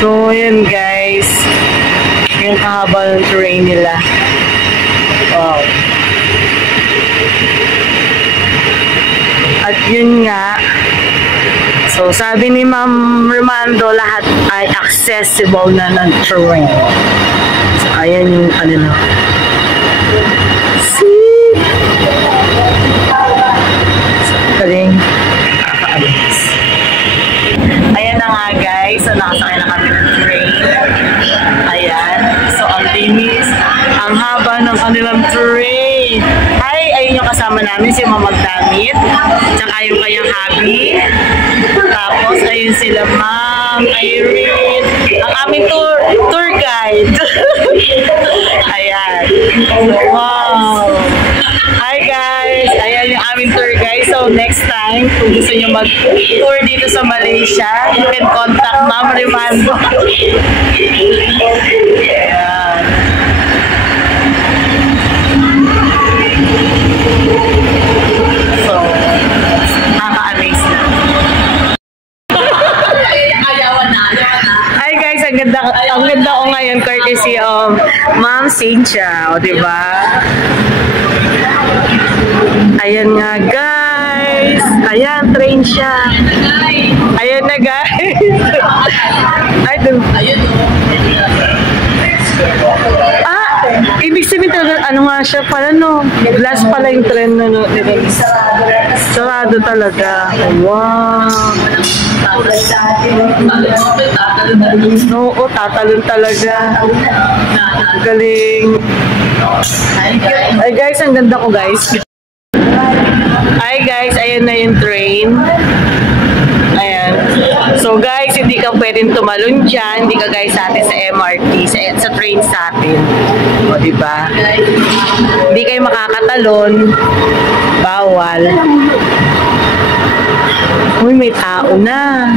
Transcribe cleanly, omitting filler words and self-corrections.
So, ayan guys. Yung kahaba ng train nila. Wow. At yun nga. So, sabi ni Ma'am Romando, lahat ay accessible na ng train. So, ayan yung ano na. See? So, galing. Nakakaalis. Ayan na nga guys. So, nakasakay na kami ng train. Ayan. So, ang linis. Ang haba ng kanilang train. Hi! Ayun yung kasama namin, si Ma'am Magdamit. Tsaka yung kanyang hubby. Tapos, ayun sila Ma'am Irene. Ang aming tour guide. Ayan. Wow! Hi guys! Ayan yung aming tour guide. So, next time, kung gusto nyo mag-tour dito sa Malaysia, you can contact Ma'am Romando. Ayan. So, nakaka-amaze na. Hi guys, ang ganda ko ngayon courtesy of Ma'am Cynthia, o diba? Ayan nga guys. Ayan, train siya. Ayan na guys. Ayun. Ibig sabihin talaga, ano nga siya pala no? Glass pala yung train na no? Sarado talaga. Wow. Oo, tatalon talaga. Galing. Ay guys, ang ganda ko guys. Hi guys, ayan na yung train. Ayan. So guys, hindi ka pwedeng tumalon dyan. Hindi ka guys sa atin sa MRT, sa train sa atin. O diba? Hindi kayo makakatalon. Bawal. Uy, may tao na.